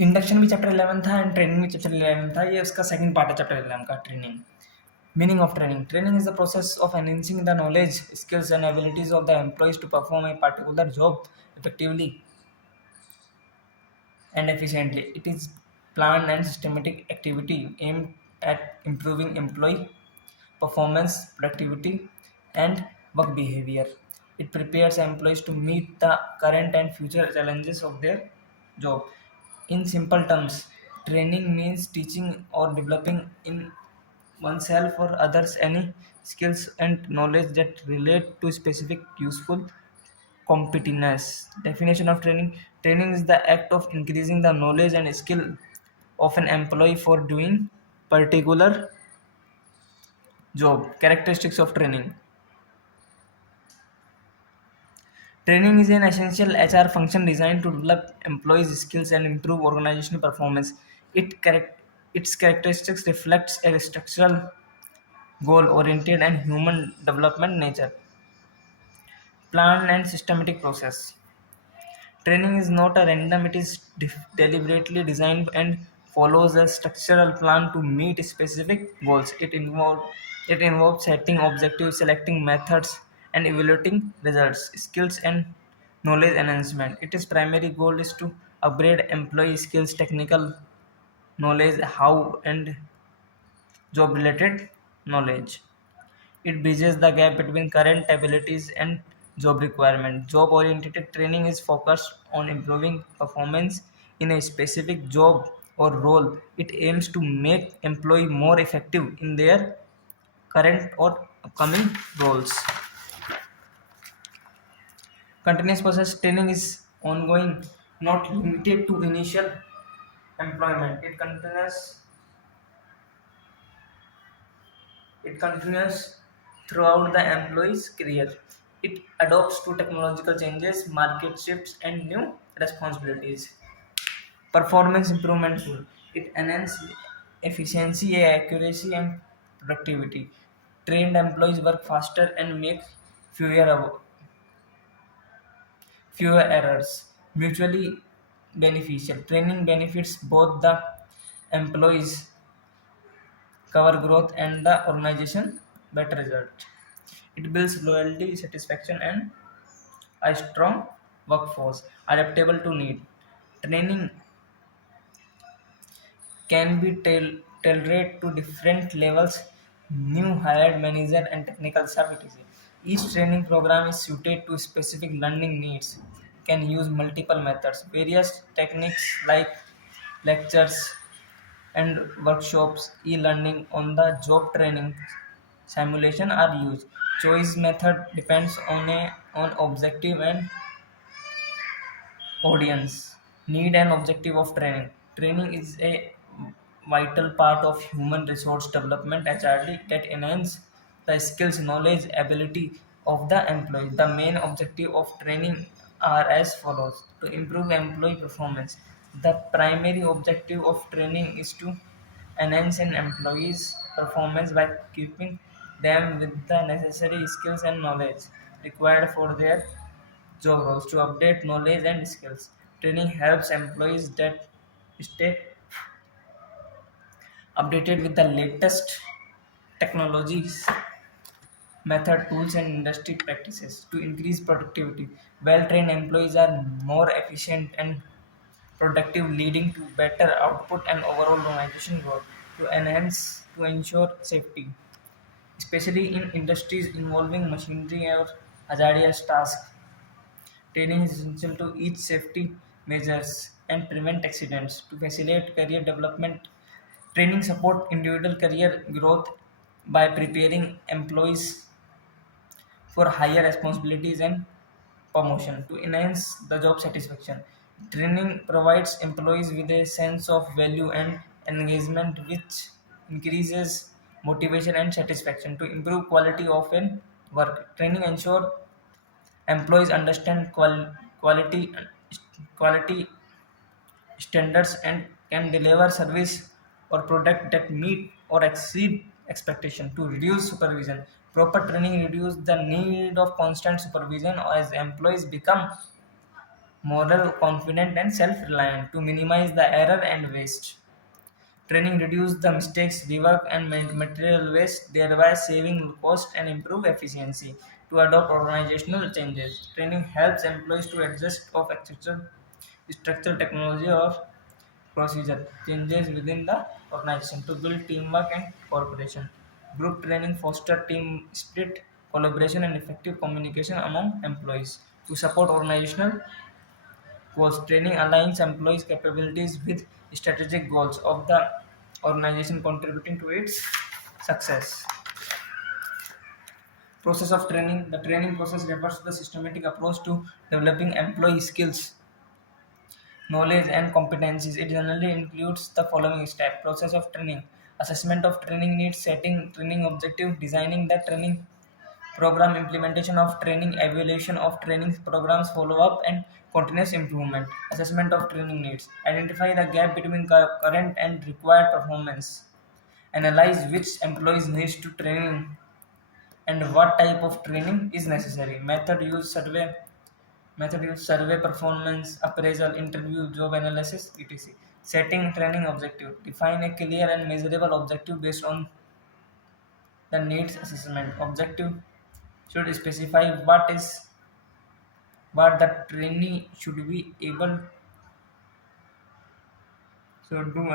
Induction भी chapter 11 था and training भी चैप्टर 11 था। ये उसका सेकंड पार्ट है चैप्टर 11 का, training. Meaning of training: training is the process of enhancing the knowledge, skills and abilities of the employees to perform a particular job effectively and efficiently. It is planned and systematic activity aimed at improving employee performance, productivity, and work behavior. It prepares employees to meet the current and future challenges of their job. In simple terms, training means teaching or developing in oneself or others any skills and knowledge that relate to specific useful competence. Definition of training: training is the act of increasing the knowledge and skill of an employee for doing particular job. Characteristics of training: training is an essential HR function designed to develop employees' skills and improve organizational performance. Its characteristics reflects a structural, goal-oriented, and human development nature. Planned and systematic process. Training is not a random; it is deliberately designed and follows a structural plan to meet specific goals. It involves setting objectives, selecting methods, and evaluating results. Skills and knowledge enhancement. Its primary goal is to upgrade employee skills, technical knowledge, how and job-related knowledge. It bridges the gap between current abilities and job requirement. Job-oriented training is focused on improving performance in a specific job or role. It aims to make employee more effective in their current or upcoming roles. Continuous process training is ongoing, not limited to initial employment. It continues throughout the employee's career. It adapts to technological changes, market shifts, and new responsibilities. Performance improvement tool. It enhances efficiency, accuracy, and productivity. Trained employees work faster and make fewer fewer errors. Mutually beneficial. Training benefits both the employees, cover growth, and the organization better result. It builds loyalty, satisfaction, and a strong workforce adaptable to need. Training can be tailored to different levels, new hired manager and technical staff, etc. Each training program is suited to specific learning needs, can use multiple methods. Various techniques like lectures and workshops, e-learning, on-the-job training, simulation are used. Choice method depends on objective and audience need and objective of training. Training is a vital part of human resource development HRD that enhance the skills, knowledge, ability of the employee. The main objective of training are as follows: to improve employee performance. The primary objective of training is to enhance an employee's performance by equipping them with the necessary skills and knowledge required for their job roles. To update knowledge and skills. Training helps employees that stay updated with the latest technologies, method, tools, and industry practices to increase productivity. Well-trained employees are more efficient and productive, leading to better output and overall organization growth. To ensure safety, especially in industries involving machinery or hazardous tasks. Training is essential to each safety measures and prevent accidents. To facilitate career development, training support individual career growth by preparing employees for higher responsibilities and promotion. To enhance the job satisfaction, training provides employees with a sense of value and engagement, which increases motivation and satisfaction. To improve quality of an work, training ensure employees understand quality standards and can deliver service or product that meet or exceed expectation. To reduce supervision, proper training reduce the need of constant supervision as employees become moral, confident, and self-reliant to minimize the error and waste. Training reduces the mistakes, rework, and material waste, thereby saving cost and improve efficiency. To adopt organizational changes, training helps employees to adjust of structure, technology, or procedure changes within the organization to build teamwork and cooperation. Group training foster team spirit, collaboration, and effective communication among employees. To support organizational goals, training aligns employees' capabilities with strategic goals of the organization, contributing to its success. Process of training. The training process refers to the systematic approach to developing employee skills, knowledge, and competencies. It generally includes the following steps. Process of training. Assessment of training needs, setting training objective, designing the training program, implementation of training, evaluation of training programs, follow-up, and continuous improvement. Assessment of training needs. Identify the gap between current and required performance. Analyze which employees needs to training and what type of training is necessary. Method use survey, performance appraisal, interview, job analysis, etc. Setting training objective. Define a clear and measurable objective based on the needs assessment. Objective should specify what the trainee should be able to do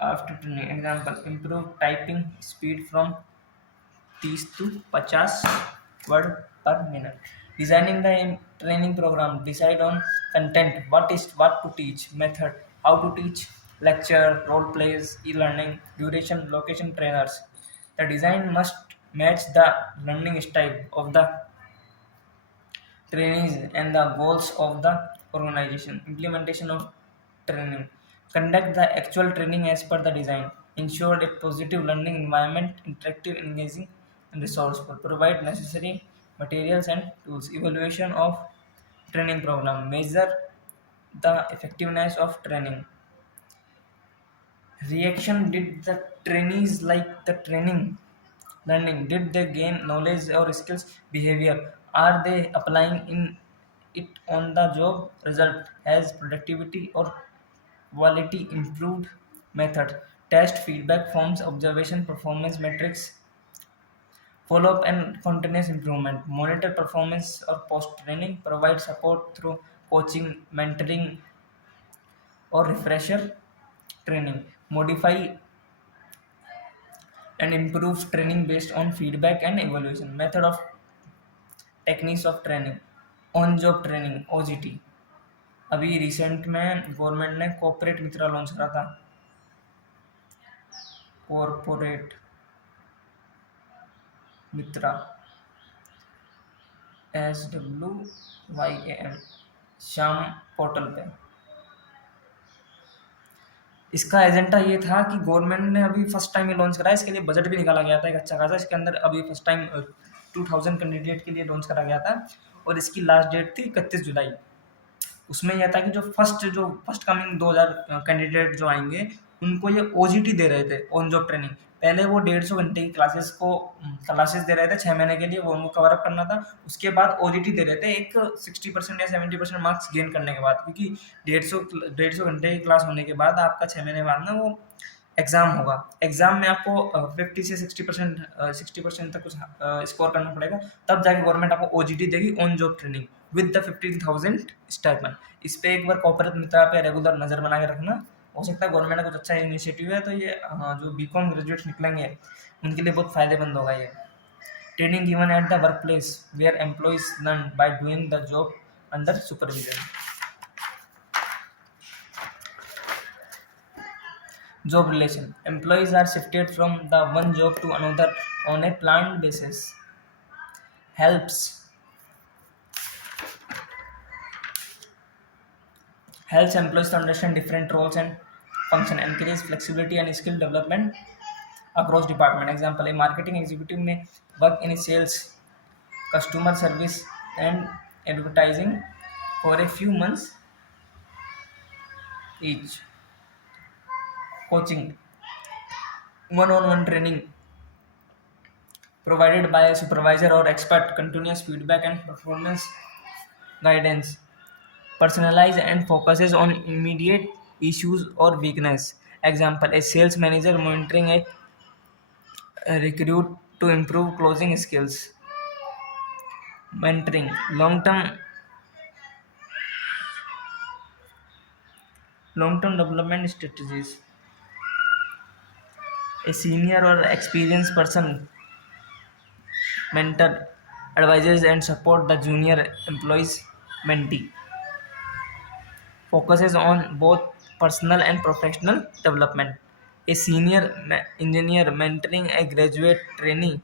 after training. Example: improve typing speed from 30 to 50 word per minute. Designing the training program. Decide on content. What to teach. Method. How to teach. Lecture, role plays, e-learning, duration, location, trainers. The design must match the learning style of the trainees and the goals of the organization. Implementation of training. Conduct the actual training as per the design. Ensure a positive learning environment, interactive, engaging, and resourceful. Provide necessary materials and tools. Evaluation of training program. Measure the effectiveness of training. Reaction. Did the trainees like the training? Learning. Did they gain knowledge or skills? Behavior. Are they applying in it on the job? Result. Has productivity or quality improved? Method. Test feedback forms, observation, performance metrics, follow up, and continuous improvement. Monitor performance or post training. Provide support through coaching, mentoring, or refresher training. Modify and improve training based on feedback and evaluation. Method of techniques of training on job training OJT. अभी recent में government ने corporate मित्रा launch करा था. Corporate मित्रा SWYAM शाम portal पे. इसका agenda ये था कि गवर्नमेंट ने अभी फर्स्ट टाइम ये लॉन्च करा है. इसके लिए बजट भी निकाला गया था एक अच्छा खासा. इसके अंदर अभी फर्स्ट टाइम 2000 कैंडिडेट के लिए लॉन्च करा गया था और इसकी लास्ट डेट थी 31 जुलाई. उसमें यह था कि जो फर्स्ट कमिंग 2000 कैंडिडेट जो आएंगे उनको ये OJT दे रहे थे, ऑन जॉब ट्रेनिंग. पहले वो 150 घंटे की क्लासेस दे रहे थे 6 महीने के लिए, वो उनको कवर अप करना था. उसके बाद OJT दे रहे थे एक 60% या 70% मार्क्स गेन करने के बाद, क्योंकि 150 घंटे की क्लास होने के बाद आपका 6 महीने बाद ना वो एग्जाम होगा. एग्जाम में आपको 50 से 60% तक कुछ स्कोर करना पड़ेगा, तब जाके गवर्नमेंट आपको OJT देगी, on job training with the 15,000 stipend. इस पे एक बार कॉर्पोरेट मित्रा पे रेगुलर नजर बना के रखना. हो सकता है गवर्नमेंट का कुछ अच्छा इनिशिएटिव है, तो ये जो बीकॉम ग्रेजुएट्स निकलेंगे उनके लिए बहुत फायदेमंद होगा ये. Training given at the work place where employees learn by doing the job under supervision. Job relation. Employees are shifted from the one job to another on a planned basis. Helps employees to understand different roles and function. Encourage flexibility and skill development across department. Example: a marketing executive may work in sales, customer service, and advertising for a few months each. Coaching. One-on-one training provided by a supervisor or expert, continuous feedback and performance guidance. personalized and focuses on immediate issues or weakness. Example: a sales manager monitoring a recruit to improve closing skills. Mentoring, long-term development strategies. A senior or experienced person mentor, advises and support the junior employees. Mentee focuses on both personal and professional development. A senior engineer mentoring a graduate trainee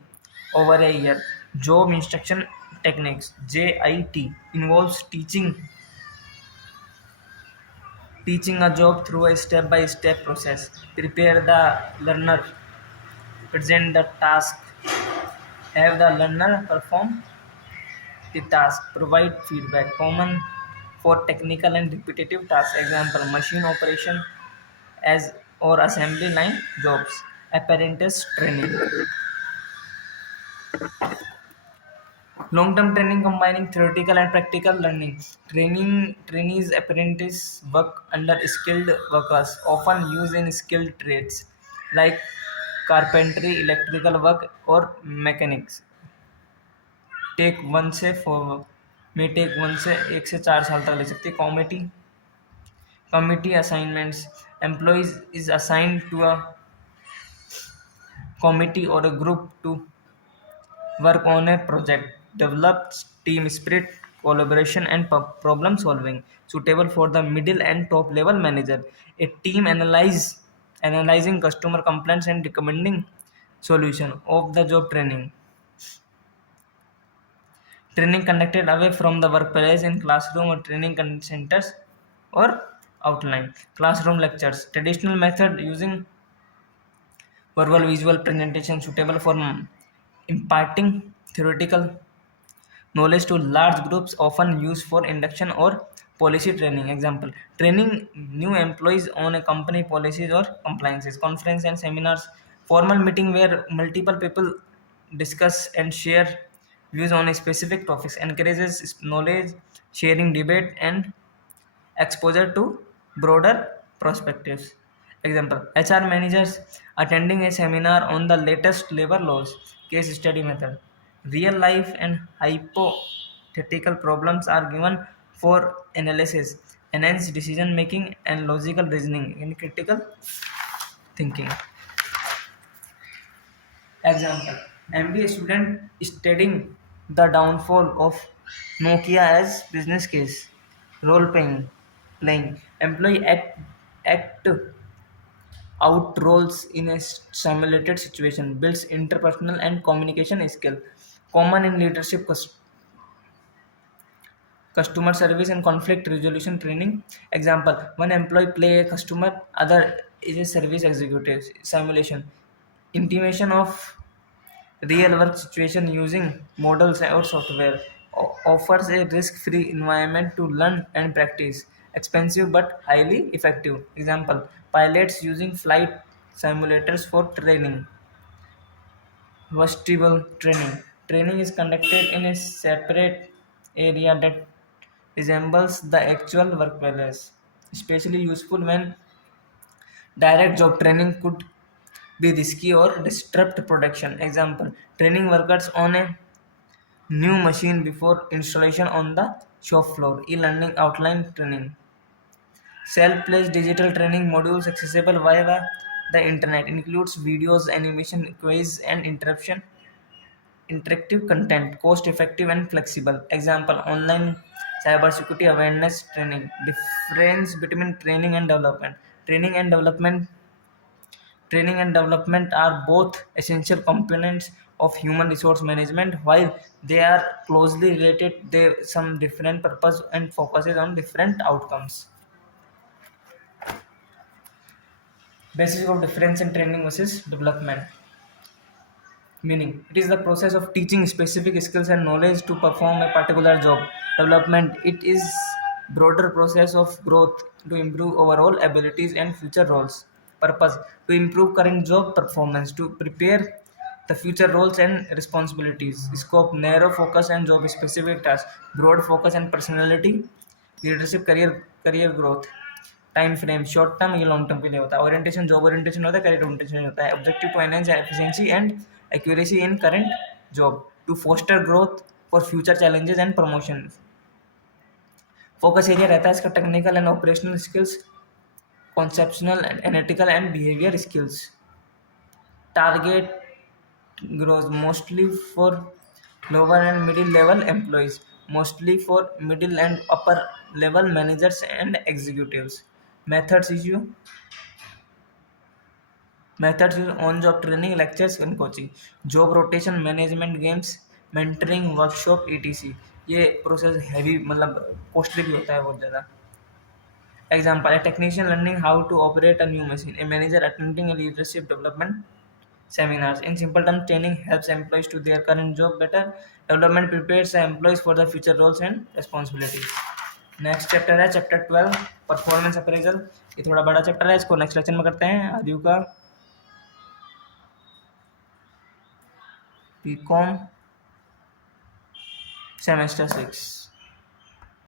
over a year. Job instruction techniques JIT involves teaching a job through a step by step process. Prepare the learner, present the task, have the learner perform the task, provide feedback. Common for technical and repetitive tasks. Example: machine operation as or assembly line jobs. Apprentice training. Long-term training combining theoretical and practical learning. Trainees apprentice work under skilled workers, often used in skilled trades like carpentry, electrical work, or mechanics. Tech one से four में tech one से 1 से 4 साल तक ले सकती है. Committee assignments. Employees is assigned to a committee or a group to work on a project, develops team spirit, collaboration, and problem solving, suitable for the middle and top level manager. A team analyzing customer complaints and recommending solution of the job training. Training conducted away from the workplace in classroom or training centers or outline. Classroom lectures. Traditional method using verbal visual presentation suitable for imparting theoretical knowledge to large groups, often used for induction or policy training. Example: training new employees on a company policies or compliances. Conference and seminars, formal meeting where multiple people discuss and share views on a specific topics, encourages knowledge sharing, debate, and exposure to broader perspectives. Example: HR managers attending a seminar on the latest labor laws. Case study method. Real life and hypothetical problems are given for analysis, enhance decision making and logical reasoning in critical thinking. Example: MBA student studying the downfall of Nokia as business case. Role playing. Employee act out roles in a simulated situation, builds interpersonal and communication skill. Common in leadership, customer service and conflict resolution training. Example: one employee play a customer, other is a service executive. Simulation. Intimation of real work situation using models or software. Offers a risk-free environment to learn and practice. Expensive but highly effective. Example: pilots using flight simulators for training. Vestibular training. Training is conducted in a separate area that resembles the actual workplace. Especially useful when direct job training could be risky or disrupt production. Example: training workers on a new machine before installation on the shop floor. E-learning outline training. Self-paced digital training modules accessible via the internet, includes videos, animation, quiz, and interactive content, cost effective and flexible. Example: online cybersecurity awareness training. Difference between training and development. Training and development Training and development are both essential components of human resource management. While they are closely related, they some different purpose and focuses on different outcomes. Basis of difference in training versus development. Meaning, it is the process of teaching specific skills and knowledge to perform a particular job. Development, it is broader process of growth to improve overall abilities and future roles. Purpose, to improve current job performance, to prepare the future roles and responsibilities. Scope, narrow focus and job specific tasks. Broad focus and personality leadership career career growth, time frame short term या long term के लिए होता है, orientation job orientation होता है, career orientation होता है, objective to enhance efficiency and accuracy in current job, to foster growth for future challenges and promotion. Focus area रहता है इसका technical and operational skills, conceptual and analytical and behaviour skills. Target grows mostly for lower and middle level employees, mostly for middle and upper level managers and executives. Methods use on job training, lectures and coaching, job rotation, management games, mentoring, workshop etc। ये process heavy मतलब costly भी होता है बहुत ज़्यादा। Example, a technician learning how to operate a new machine, a manager attending a leadership development seminars। In simple terms, training helps employees to their current job better, development prepares the employees for the future roles and responsibilities। Next chapter है chapter 12, performance appraisal. ये थोड़ा बड़ा chapter है, इसको next lecture में करते हैं। आदिव का बीकॉम सेमेस्टर 6।